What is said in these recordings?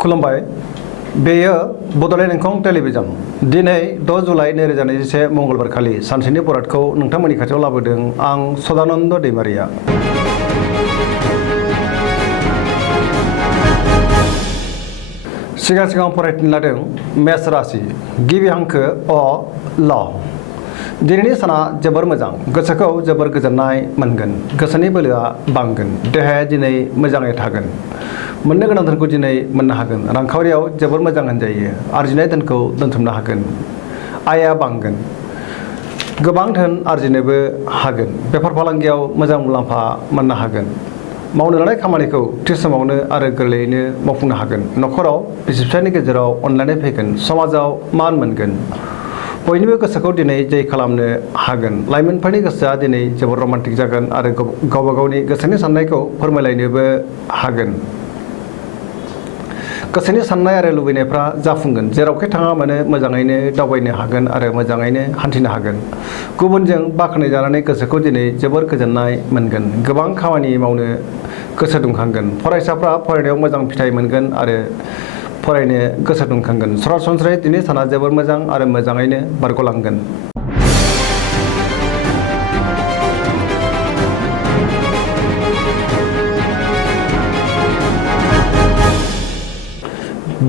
खुलुमबाय बेयो बड'लेण्ड इंखं टेलिभिजन दिनै 6 जुलाइ 2021 मंगलबार खालि सानसेनि बरादखौ नोंथांमोननि खाथियाव लाबोदों आं सदानन्द दैमारिया। सिगां फरायथिनो लादों मेष राशि गिबि हांखो अ ल। दिनैनि साना जोबोर मोजां, गोसोखौ जोबोर गोजोननाय मोनगोन, गोसोनि बोलोआ बांगोन, देहाया दिनै मोजाङै थागोन, मोननो गोनां धोनखौ दिनै मोननो हागोन, रांखावरियाव जोबोर मोजां होनजायो, आरजिनाय धोनखौ दोनथुमनो हागोन, आयआ बांगोन, गोबां धोन आरजिनोबो हागोन, बेफार फालांगियाव मोजां मुलाम्फा मोननो हागोन, मावनो लानाय खामानिखौ थि समावनो आरो गोरलैयैनो मावफुंनो हागोन, न'खराव बिसि फिसायनि गेजेराव अनलायनाय फैगोन, समाजाव मान मोनगोन, बयनिबो गोसोखौ दिनै जै खालामनो हागोन, लाइमोनफोरनि गोसोआ दिनै जोबोर रमान्टिक जागोन आरो गावबा गावनि गोसोनि साननायखौ फोरमायलायनोबो हागोन। गोसोनि साननाय आरो लुबैनायफ्रा जाफुंगोन, जेरावखि थाङा मानो मोजाङैनो दावबायनो हागोन आरो मोजाङैनो हान्थिनो हागोन, गुबुनजों बाख्नायजानानै गोसोखौ दिनै जोबोर गोजोननाय मोनगोन, गोबां खामानि मावनो गोसो दुंखांगोन, फरायसाफ्रा फरायनायाव मोजां फिथाइ मोनगोन आरो फरायनो गोसो दुंखांगोन, सरासनस्रायै दिनै साना जोबोर मोजां आरो मोजाङैनो बारग'लांगोन।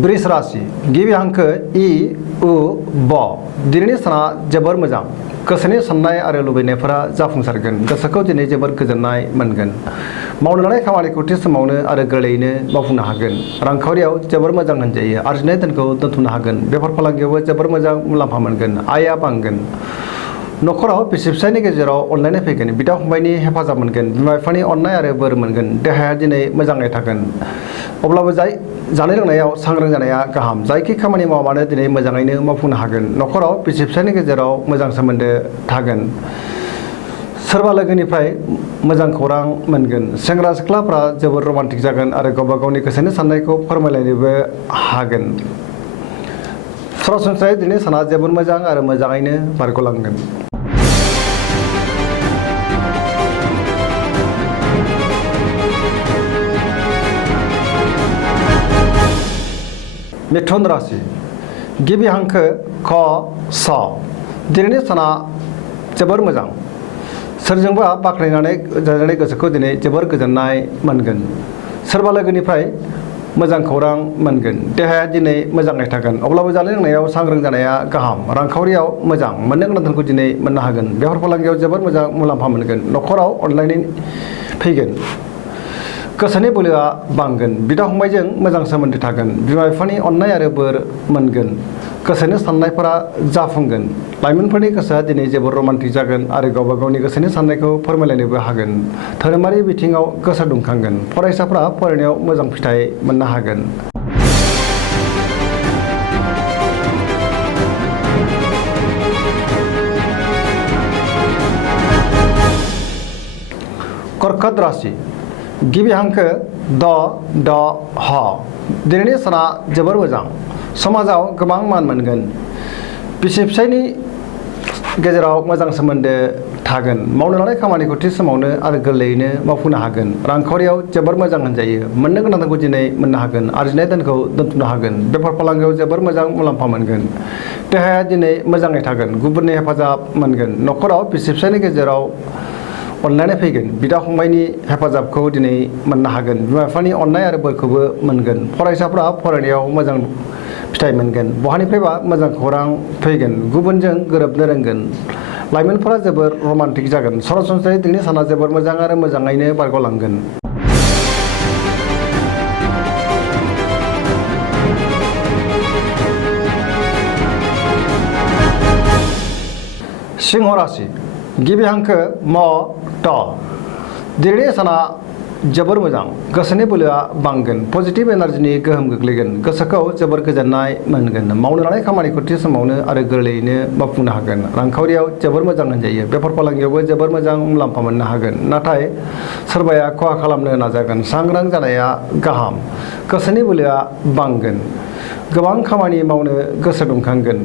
वृष राशि गिबि हांखो इ उ ब। दिनैनि साना जोबोर मोजां, गोसोनि साननाय आरो लुबैनायफोरा जाफुंसारगोन, गोसोखौ दिनै जोबोर गोजोननाय मोनगोन, मावनो लानाय खामानिखौ थि समावनो आरो गोरलैयैनो मावफुंनो हागोन, रांखावरियाव जोबोर मोजां होनजायो, आरजिनाय धोनखौ दोनथुमनो हागोन, बेफार फालांगियावबो जोबोर मोजां मुलाम्फा मोनगोन, आयआ बांगोन, न'खराव बिसि फिसायनि गेजेराव अनलायनाय फैगोन, बिदा फंबायनि हेफाजाब मोनगोन, बिमा बिफानि अननाय आरो बोर मोनगोन, देहाया दिनै मोजाङै थागोन, अब्लाबो जानाय लोंनायाव सांग्रां जानाया गाहाम, जायखि खामानि मावा मानो दिनै मोजाङैनो मावफुंनो हागोन, न'खराव बिसि फिसायनि गेजेराव मोजां सोमोन्दो थागोन, सोरबा लोगोनिफ्राय मोजां खौरां मोनगोन, सेंग्रा सिख्लाफ्रा जोबोर रमान्टिक जागोन आरो गावबा गावनि गोसोनि साननायखौ फोरमायलायनोबो हागोन। सरासनस्रायै दिनै साना जोबोर मोजां आरो मोजाङैनो बारग'लांगोन। मिथुन राशि गिबि हांखो ख स। दिनैनि साना जोबोर मोजां, सोरजोंबा बाख्नायनानै गोसोखौ दिनै जोबोर गोजोननाय मोनगोन, सोरबा लोगोनिफ्राय मोजां खौरां मोनगोन, देहाया दिनै मोजाङै थागोन, अब्लाबो जानाय लोंनायाव सांग्रां जानाया गाहाम, रांखावरियाव मोजां, मोननो गोनां धोनखौ दिनै मोननो हागोन, बेफार फालांगियाव जोबोर मोजां मुलाम्फा मोनगोन, न'खराव अनलायनाय फैगोन, गोसोनि बोलोआ बांगोन, बिदा फंबायजों मोजां सोमोन्दो थागोन, बिमा बिफानि अननाय आरो बोर मोनगोन, गोसोनि साननायफोरा जाफुंगोन, लाइमोनफोरनि गोसोआ दिनै जोबोर रमान्टिक जागोन आरो गावबा गावनि गोसोनि साननायखौ फोरमायलायनोबो हागोन, धोरोमारि बिथिङाव गोसो दुंखांगोन, फरायसाफ्रा फरायनायाव मोजां फिथाइ मोननो हागोन। कर्कट राशि गिबि हांखो द ड ह। दिनैनि साना जोबोर मोजां, समाजाव गोबां मान मोनगोन, बिसि फिसायनि गेजेराव मोजां सोमोन्दो थागोन, मावनो लानाय खामानिखौ थि समावनो आरो गोरलैयैनो मावफुंनो हागोन, रांखावरियाव जोबोर मोजां होनजायो, मोननो गोनां धोनखौ दिनै मोननो हागोन, आरजिनाय धोनखौ दोनथुमनो हागोन, बेफार फालांगियाव जोबोर मोजां मुलाम्फा मोनगोन, देहाया दिनै मोजाङै थागोन, गुबुननि हेफाजाब मोनगोन, न'खराव बिसि फिसायनि गेजेराव अनलायनाय फैगोन, बिदा फंबायनि हेफाजाबखौ दिनै मोननो हागोन, बिमा बिफानि अननाय आरो बोरखौबो मोनगोन, फरायसाफ्रा फरायनायाव मोजां फिथाइ मोनगोन, बहानिफ्रायबा मोजां खौरां फैगोन, गुबुनजों गोरोबनो रोंगोन, लाइमोनफोरा जोबोर रमान्टिक जागोन, सरासनस्रायै दिनैनि साना जोबोर मोजां आरो मोजाङैनो बारग'लांगोन। सिंह राशि गिबि हांखो म ट। दिनैनि साना जोबोर मोजां, गोसोनि बोलोआ बांगोन, पजिटिभ एनार्जिनि गोहोम गोग्लैगोन, गोसोखौ जोबोर गोजोननाय मोनगोन, मावनो लानाय खामानिखौ थि समावनो आरो गोरलैयैनो मावफुंनो हागोन, रांखावरियाव जोबोर मोजां होनजायो, बेफार फालांगियावबो जोबोर मोजां मुलाम्फा मोननो हागोन, नाथाय सोरबाया खहा खालामनो नाजागोन, सांग्रां जानाया गाहाम, गोसोनि बोलोआ बांगोन, गोबां खामानि मावनो गोसो दुंखांगोन,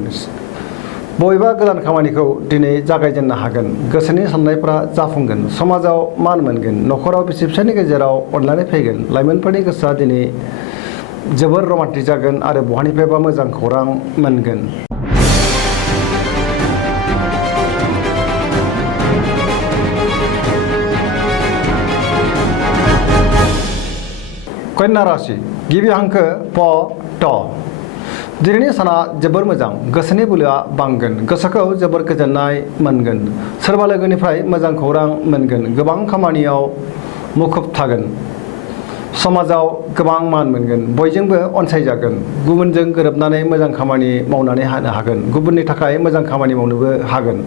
बबेबा गोदान खामानिखौ दिनै जागायजेननो हागोन, गोसोनि साननायफ्रा जाफुंगोन, समाजाव मान मोनगोन, न'खराव बिसि फिसायनि गेजेराव अनलायनाय फैगोन, लाइमोनफोरनि गोसोआ दिनै जोबोर रमान्टिक जागोन आरो बहानिफ्रायबा मोजां खौरां मोनगोन। कन्या राशि गिबि हांखो प ट दिनैनि साना जोबोर मोजां गोसोनि बोलोआ बांगोन गोसोखौ जोबोर गोजोननाय मोनगोन सोरबा लोगोनिफ्राय मोजां खौरां मोनगोन गोबां खामानियाव मुखुब थागोन समाजाव गोबां मान मोनगोन बयजोंबो अनसायजागोन गुबुनजों गोरोबनानै मोजां खामानि मावनानै होनो हागोन गुबुननि थाखाय मोजां खामानि मावनोबो हागोन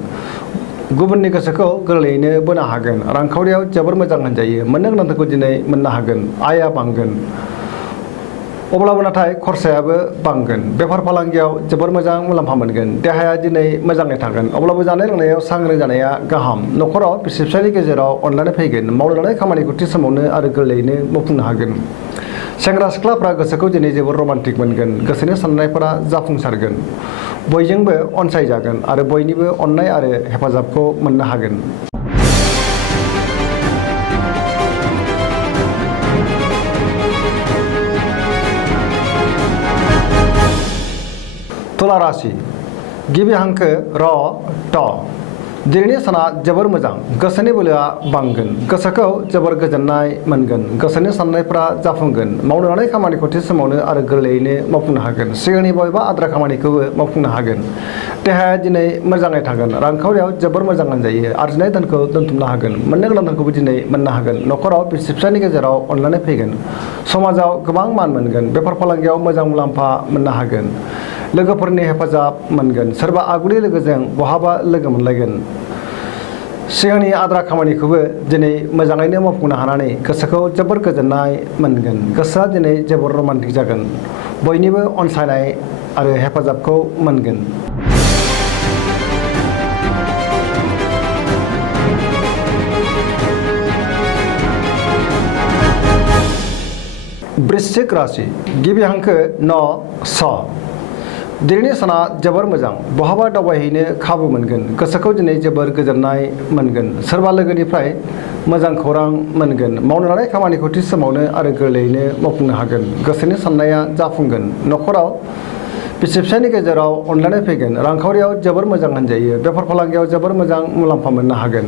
गुबुननि गोसोखौ गोरलैयैनो बोनो हागोन रांखावरियाव जोबोर मोजां होनजायो मोननो गोनांखौ दिनै मोननो हागोन आयआ बांगोन अब्लाबो नाथाय खरसायाबो बांगोन बेफार फालांगियाव जोबोर मोजां मुलाम्फा मोनगोन देहाया दिनै मोजाङै थागोन अब्लाबो जानाय लोंनायाव सांग्रां जानाया गाहाम न'खराव बिसि फिसायनि गेजेराव अनलायनाय फैगोन मावनो लानाय खामानिखौ थि समावनो आरो गोरलैयैनो मावफुंनो हागोन सेंग्रा सिख्लाफ्रा गोसोखौ दिनै जोबोर रमान्टिक मोनगोन गोसोनि साननायफोरा जाफुंसारगोन बयजोंबो अनसायजागोन आरो बयनिबो अननाय आरो हेफाजाबखौ मोननो हागोन। तुला राशि गिबि हांखो र ट दिनैनि साना जोबोर मोजां गोसोनि बोलोआ बांगोन गोसोखौ जोबोर गोजोननाय मोनगोन गोसोनि साननायफ्रा जाफुंगोन मावनो लानाय खामानिखौ थि समावनो आरो गोरलैयैनो मावफुंनो हागोन सिगांनि बबेबा आद्रा खामानिखौबो मावफुंनो हागोन देहाया दिनै मोजाङै थागोन रांखावरियाव जोबोर मोजां होनजायो आरजिनाय धोनखौ दोनथुमनो हागोन मोननो गोनां धोनखौबो दिनै मोननो हागोन न'खराव बिसि फिसायनि गेजेराव अनलायनाय फैगोन समाजाव गोबां मान मोनगोन बेफार फालांगियाव मोजां मुलाम्फा मोननो हागोन लोगोफोरनि हेफाजाब मोनगोन सोरबा आगुनि लोगोजों बहाबा लोगो मोनलायगोन सिगांनि आद्रा खामानिखौबो दिनै मोजाङैनो मावफुंनो हानानै गोसोखौ जोबोर गोजोननाय मोनगोन गोसोआ दिनै जोबोर रमान्टिक जागोन बयनिबो अनसायनाय आरो हेफाजाबखौ मोनगोन। वृश्चिक राशि गिबि हांखो न स दिनैनि साना जोबोर मोजां बहाबा दावबायहैनो खाबु मोनगोन गोसोखौ दिनै जोबोर गोजोननाय मोनगोन सोरबा लोगोनिफ्राय मोजां खौरां मोनगोन मावनो लानाय खामानिखौ थि समावनो आरो गोरलैयैनो मावफुंनो हागोन गोसोनि साननाया जाफुंगोन न'खराव बिसि फिसायनि गेजेराव अनलायनाय फैगोन रांखावरियाव जोबोर मोजां होनजायो बेफार फालांगियाव जोबोर मोजां मुलाम्फा मोननो हागोन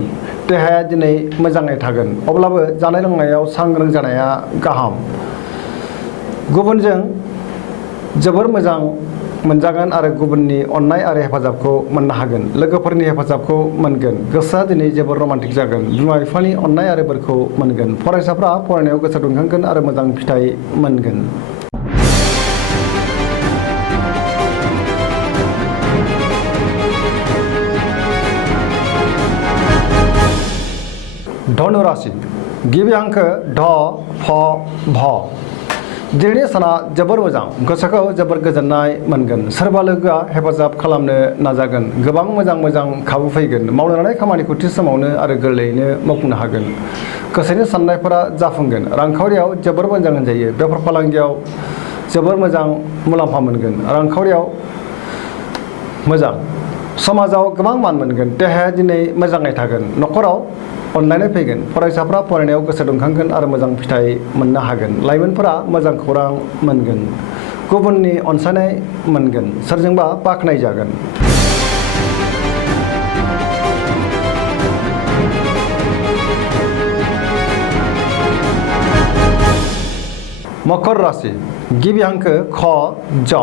देहाया दिनै मोजाङै थागोन अब्लाबो जानाय लोंनायाव सांग्रां जानाया गाहाम गुबुनजों जोबोर मोजां मोनजागोन आरो गुबुननि अननाय आरो हेफाजाबखौ मोननो हागोन लोगोफोरनि हेफाजाबखौ मोनगोन गोसोआ दिनै जोबोर रमान्टिक जागोन बिमा बिफानि अननाय आरो बोरखौ मोनगोन फरायसाफ्रा फरायनायाव गोसो दुंखांगोन आरो मोजां फिथाइ मोनगोन। धनु राशि गिबि हांखो ढ फ भ दिनैनि साना जोबोर मोजां गोसोखौ जोबोर गोजोननाय मोनगोन सोरबा लोगोआ हेफाजाब खालामनो नाजागोन गोबां मोजां खाबु फैगोन मावनो लानाय खामानिखौ थि समावनो आरो गोरलैयैनो मावफुंनो हागोन गोसोनि साननायफोरा जाफुंगोन रांखावरियाव जोबोर मोजां होनजायो बेफार फालांगियाव जोबोर मोजां मुलाम्फा मोनगोन रांखावरियाव मोजां समाजाव गोबां मान मोनगोन देहाया दिनै मोजाङै थागोन न'खराव अनलायनाय फैगोन फरायसाफ्रा फरायनायाव गोसो दुंखांगोन आरो मोजां फिथाइ मोननो हागोन लाइमोनफोरा मोजां खौरां मोनगोन गुबुननि अनसायनाय मोनगोन सोरजोंबा बाख्नायजागोन। मकर राशि गिबि हांखो ख ज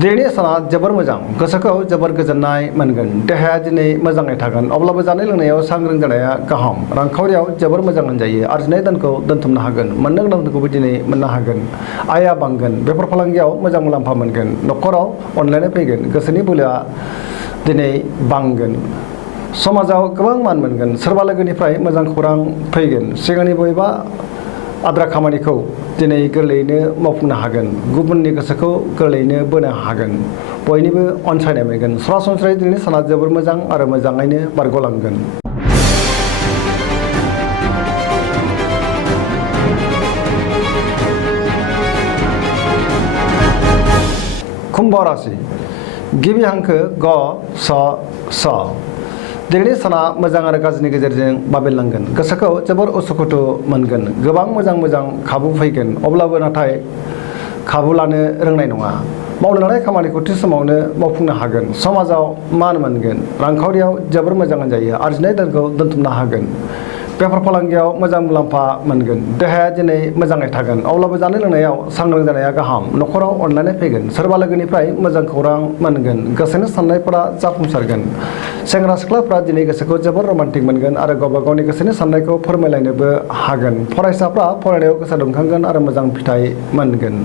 दिनैनि साना जोबोर मोजां गोसोखौ जोबोर गोजोननाय मोनगोन देहाया दिनै मोजाङै थागोन अब्लाबो जानाय लोंनायाव सांग्रां जानाया गाहाम रांखावरियाव जोबोर मोजां होनजायो आरजिनाय धोनखौ दोनथुमनो हागोन मोननो गोनां धोनखौबो दिनै मोननो हागोन आयआ बांगोन बेफार फालांगियाव मोजां मुलाम्फा मोनगोन न'खराव अनलायनाय फैगोन गोसोनि बोलोआ दिनै बांगोन समाजाव गोबां मान मोनगोन सोरबा लोगोनिफ्राय मोजां खौरां फैगोन सिगांनि बबेबा आद्रा खामानिखौ दिनै गोरलैयैनो मावफुंनो हागोन गुबुननि गोसोखौ गोरलैयैनो बोनो हागोन बयनिबो अनसायनाय मोनगोन सरासनस्रायै दिनैनि साना जोबोर मोजां आरो मोजाङैनो बारग'लांगोन। कुम्भ राशि गिबि हांखो ग स स दिनैनि साना मोजां आरो गाज्रिनि गेजेरजों बाबेनलांगोन गोसोखौ जोबोर उसुखुथु मोनगोन गोबां मोजां खाबु फैगोन अब्लाबो नाथाय खाबु लानो रोंनाय नङा। मावनो लानाय खामानिखौ थि समावनो मावफुंनो हागोन। समाजाव मान मोनगोन। रांखावरियाव जोबोर मोजां जायो। आरजिनाय धोनखौ दोनथुमनो हागोन। बेफार फालांगियाव मोजां मुलाम्फा मोनगोन। देहाया दिनै मोजाङै थागोन। अब्लाबो जानाय लोंनायाव सांग्रां जानाया गाहाम। न'खराव अनलायनाय फैगोन। सोरबा लोगोनिफ्राय मोजां खौरां मोनगोन। गोसोनि साननायफोरा जाफुंसारगोन। सेंग्रा सिख्लाफ्रा दिनै गोसोखौ जोबोर रमान्टिक मोनगोन आरो गावबा गावनि गोसोनि साननायखौ फोरमायलायनोबो हागोन। फरायसाफ्रा फरायनायाव गोसो दुंखांगोन आरो मोजां फिथाइ मोनगोन।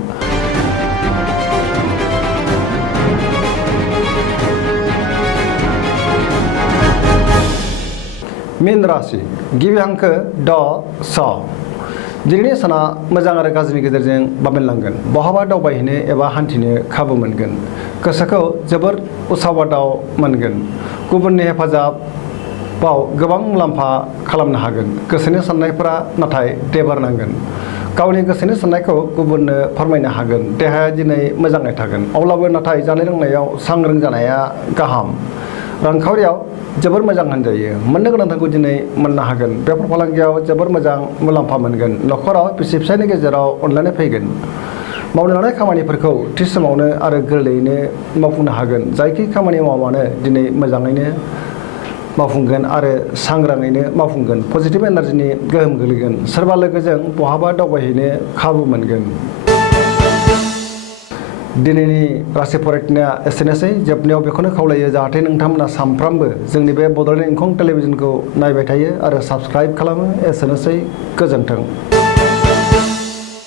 मीन राशि गिबि हांखो ड स। दिनैनि साना मोजां आरो गाज्रिनि गेजेरजों बाबेनलांगोन। बहाबा दावबायहैनो एबा हान्थिनो खाबु मोनगोन। गोसोखौ जोबोर उसाव-बादाव मोनगोन। गुबुननि हेफाजाबाव गोबां मुलाम्फा खालामनो हागोन। गोसोनि साननायफोरा नाथाय देबार नांगोन। गावनि गोसोनि साननायखौ गुबुननो फोरमायनो हागोन। देहाया दिनै मोजाङै थागोन। अब्लाबो नाथाय जानाय लोंनायाव सांग्रां जानाया गाहाम। रांखावरियाव जोबोर मोजां होनजायो। मोननो गोनांखौ दिनै मोननो हागोन। बेफार फालांगियाव जोबोर मोजां मुलाम्फा मोनगोन। न'खराव बिसि फिसायनि गेजेराव अनलायनाय फैगोन। मावनो लानाय खामानिफोरखौ थि समावनो आरो गोरलैयैनो मावफुंनो हागोन। जायखि खामानि मावानो दिनै मोजाङैनो मावफुंगोन आरो सांग्राङैनो मावफुंगोन। पजिटिभ एनार्जिनि गोहोम गोग्लैगोन। सोरबा लोगोजों बहाबा दावबायहैनो खाबु मोनगोन। दिनैनि राशि फरायनाया एसेनोसै। जोबनायाव बेखौनो खावलायो जाहाथे नोंथांमोना सानफ्रामबो जोंनि बे बड'लेण्ड इंखं टेलिभिजनखौ नायबाय थायो आरो साबस्क्राइब खालामो। एसेनोसै। गोजोन्थों।